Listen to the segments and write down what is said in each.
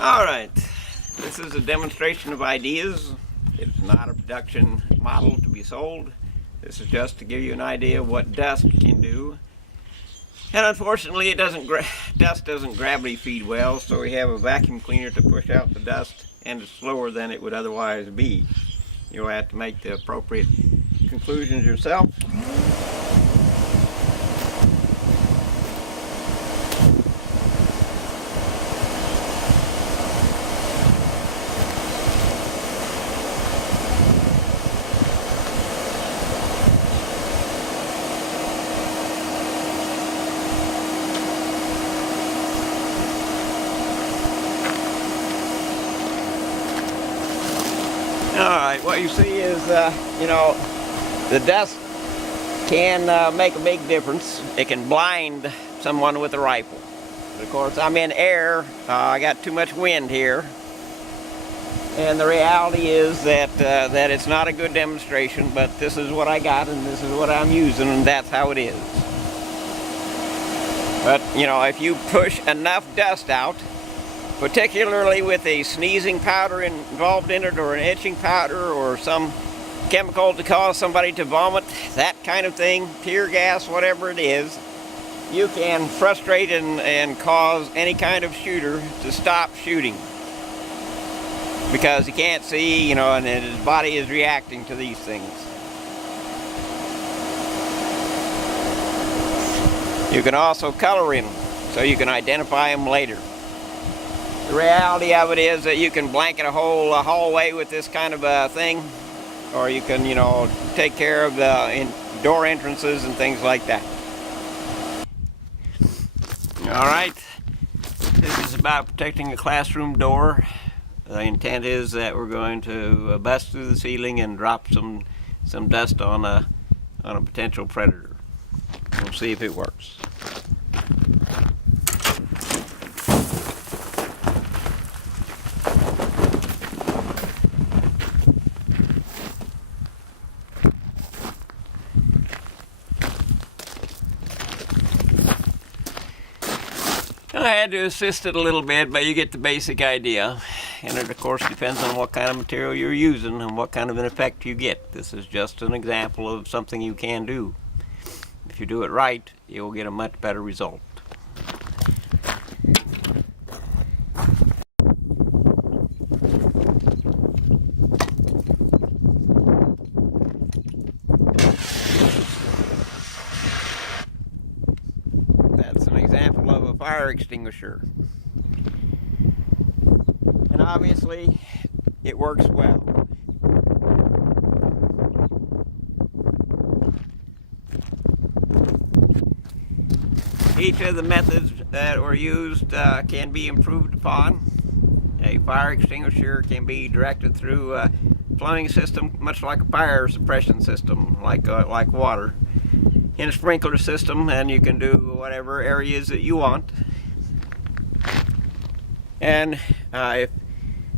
Alright, this is a demonstration of ideas. It's not a production model to be sold. This is just to give you an idea of what dust can do. And unfortunately, dust doesn't gravity feed well, so we have a vacuum cleaner to push out the dust, and it's slower than it would otherwise be. You'll have to make the appropriate conclusions yourself. Alright, what you see is, the dust can make a big difference. It can blind someone with a rifle. But of course, I'm in air. I got too much wind here. And the reality is that it's not a good demonstration, but this is what I got and this is what I'm using, and that's how it is. But, if you push enough dust out, particularly with a sneezing powder involved in it, or an itching powder, or some chemical to cause somebody to vomit, that kind of thing, tear gas, whatever it is, you can frustrate and cause any kind of shooter to stop shooting. Because he can't see, and his body is reacting to these things. You can also color in them, so you can identify them later. The reality of it is that you can blanket a whole hallway with this kind of a thing, or you can, take care of the door entrances and things like that. Alright, this is about protecting a classroom door. The intent is that we're going to bust through the ceiling and drop some dust on a potential predator. We'll see if it works. I had to assist it a little bit, but you get the basic idea. And it, of course, depends on what kind of material you're using and what kind of an effect you get. This is just an example of something you can do. If you do it right, you'll get a much better result. That's an example of a fire extinguisher. And obviously, it works well. Each of the methods that were used can be improved upon. A fire extinguisher can be directed through a plumbing system, much like a fire suppression system, like water. In a sprinkler system, and you can do whatever areas that you want. And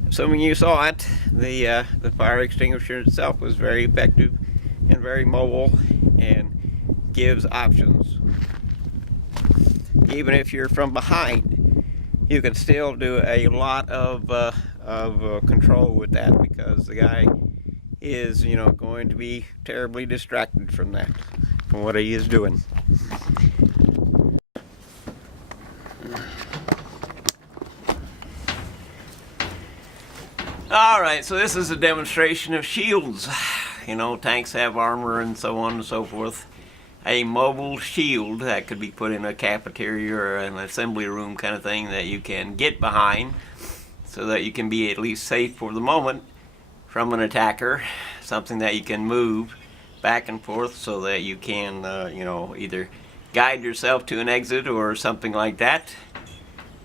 assuming you saw it, the fire extinguisher itself was very effective and very mobile and gives options. Even if you're from behind, you can still do a lot of control with that, because the guy is, going to be terribly distracted from what he is doing. Alright, so this is a demonstration of shields. Tanks have armor and so on and so forth. A mobile shield that could be put in a cafeteria or an assembly room kind of thing that you can get behind, so that you can be at least safe for the moment from an attacker. Something that you can move back and forth so that you can, either guide yourself to an exit or something like that,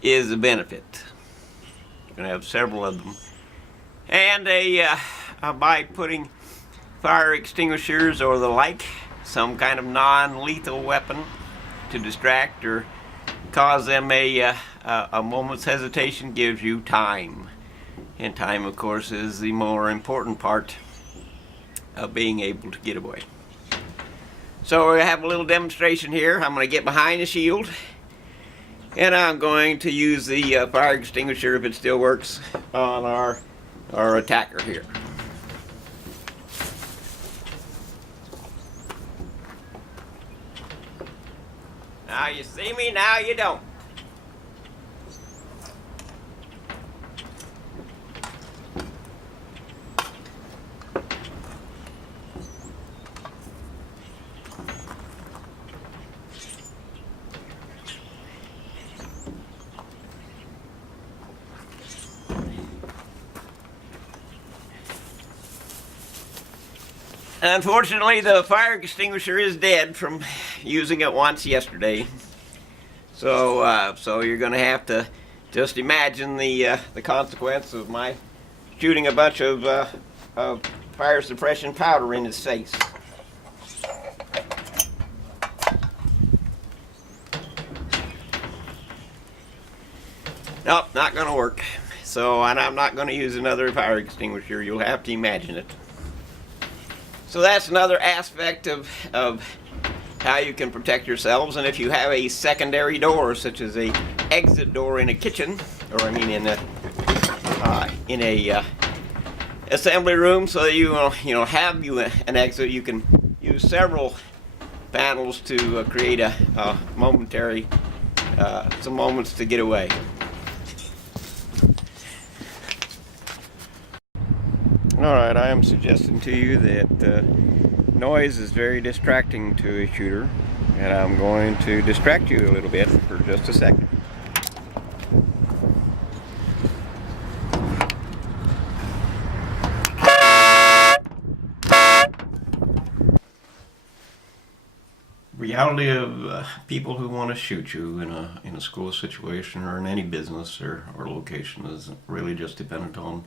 is a benefit. You're going to have several of them. And by putting fire extinguishers or the like, some kind of non-lethal weapon to distract or cause them a moment's hesitation, gives you time. And time, of course, is the more important part of being able to get away. So we have a little demonstration here. I'm going to get behind the shield And I'm going to use the fire extinguisher, if it still works, on our attacker here. Now you see me, now you don't. Unfortunately, the fire extinguisher is dead from using it once yesterday. So you're going to have to just imagine the consequence of my shooting a bunch of fire suppression powder in his face. Nope, not going to work. So, and I'm not going to use another fire extinguisher. You'll have to imagine it. So that's another aspect of how you can protect yourselves. And if you have a secondary door, such as a exit door in a kitchen, or I mean in a assembly room, so that you have an exit, you can use several panels to create a momentary some moments to get away. Alright, I am suggesting to you that noise is very distracting to a shooter, and I'm going to distract you a little bit for just a second. Reality of people who want to shoot you in a school situation or in any business or location is really just dependent on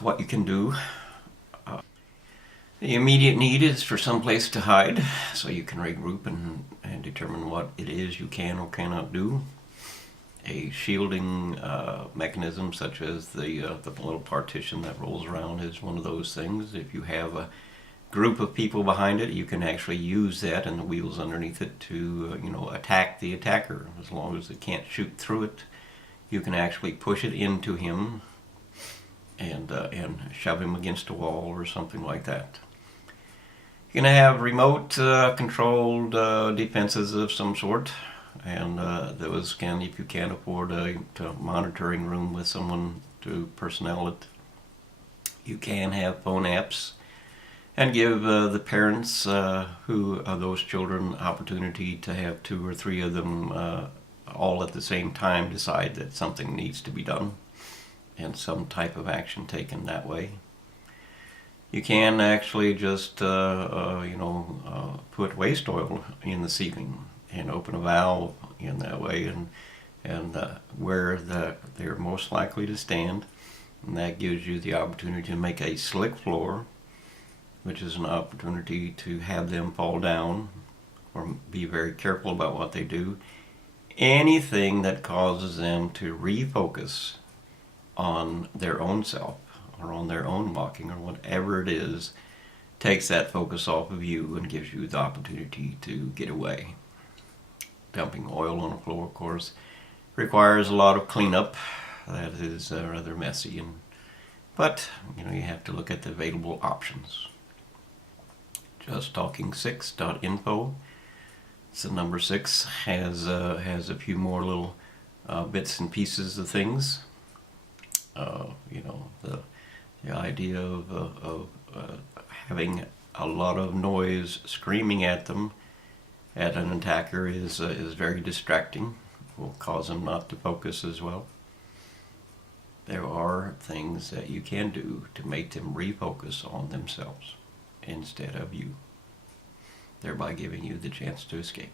what you can do. The immediate need is for some place to hide, so you can regroup and determine what it is you can or cannot do. A shielding mechanism such as the little partition that rolls around is one of those things. If you have a group of people behind it, you can actually use that and the wheels underneath it to attack the attacker. As long as it can't shoot through it, you can actually push it into him and shove him against a wall or something like that. You're going to have remote controlled defenses of some sort, and those can, if you can't afford a monitoring room with someone to personnel it, you can have phone apps and give the parents who are those children opportunity to have 2 or 3 of them all at the same time decide that something needs to be done and some type of action taken that way. You can actually just put waste oil in the ceiling and open a valve in that way, and where they're most likely to stand, and that gives you the opportunity to make a slick floor, which is an opportunity to have them fall down or be very careful about what they do. Anything that causes them to refocus on their own self or on their own walking or whatever it is takes that focus off of you and gives you the opportunity to get away. Dumping oil on the floor, of course, requires a lot of cleanup. That is rather messy, but you have to look at the available options. JustTalking6.info. It's the number 6, has a few more little bits and pieces of things. The idea of having a lot of noise screaming at them at an attacker is very distracting. Will cause them not to focus as well. There are things that you can do to make them refocus on themselves instead of you, thereby giving you the chance to escape.